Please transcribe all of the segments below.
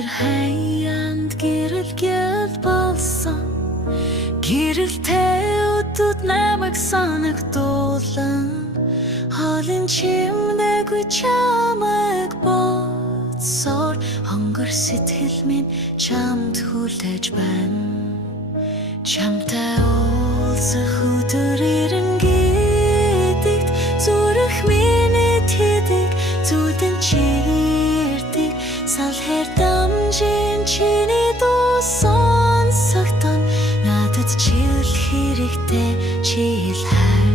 тэр хаяанд гэрэлгээд болсон гэрэлтэй өдүүд намайг санагдуулан хоолын чимнээгүй чамайг бодсоор хонгор сэтгэл минь чамд хүлээж байна. Чамтай уулзах өдөр ирэн гэдэгт зүрх минь итгэдэг зүудэн чи ирдэг салхер дамжин чиний дуу сонсогдсон надад чийл хэрэгтэй чийл харин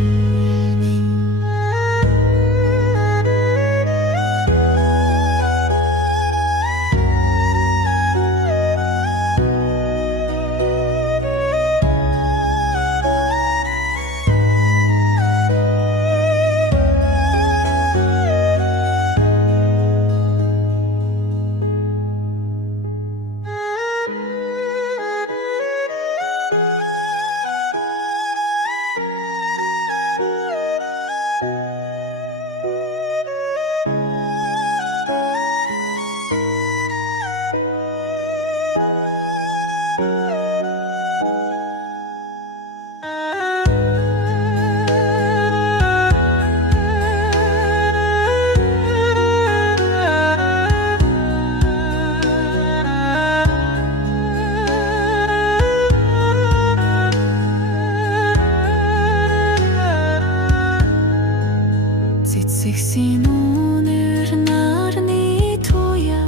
Цэцэгсийн үнэр нарны туяа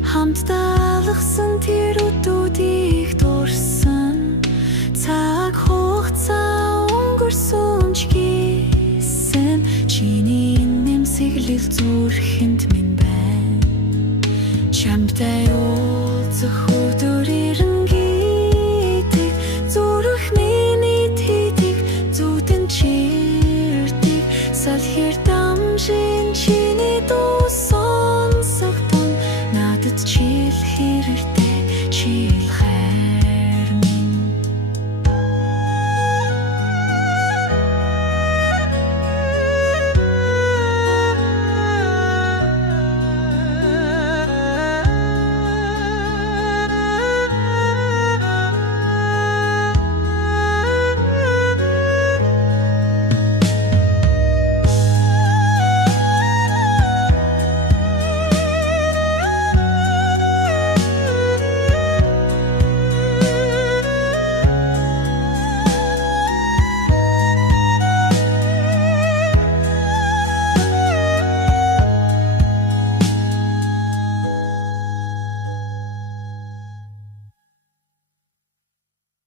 хамтдаа алгасан тэр өдүүдийг дурсан цаг хугацаа өнгөрсөн ч гэсэн чиний нэмсэглэл зүрхэнд минь байна. Чамтай уулзах өдөр ирэн гэдэг зүрх минь итгэдэг зүудэн чи here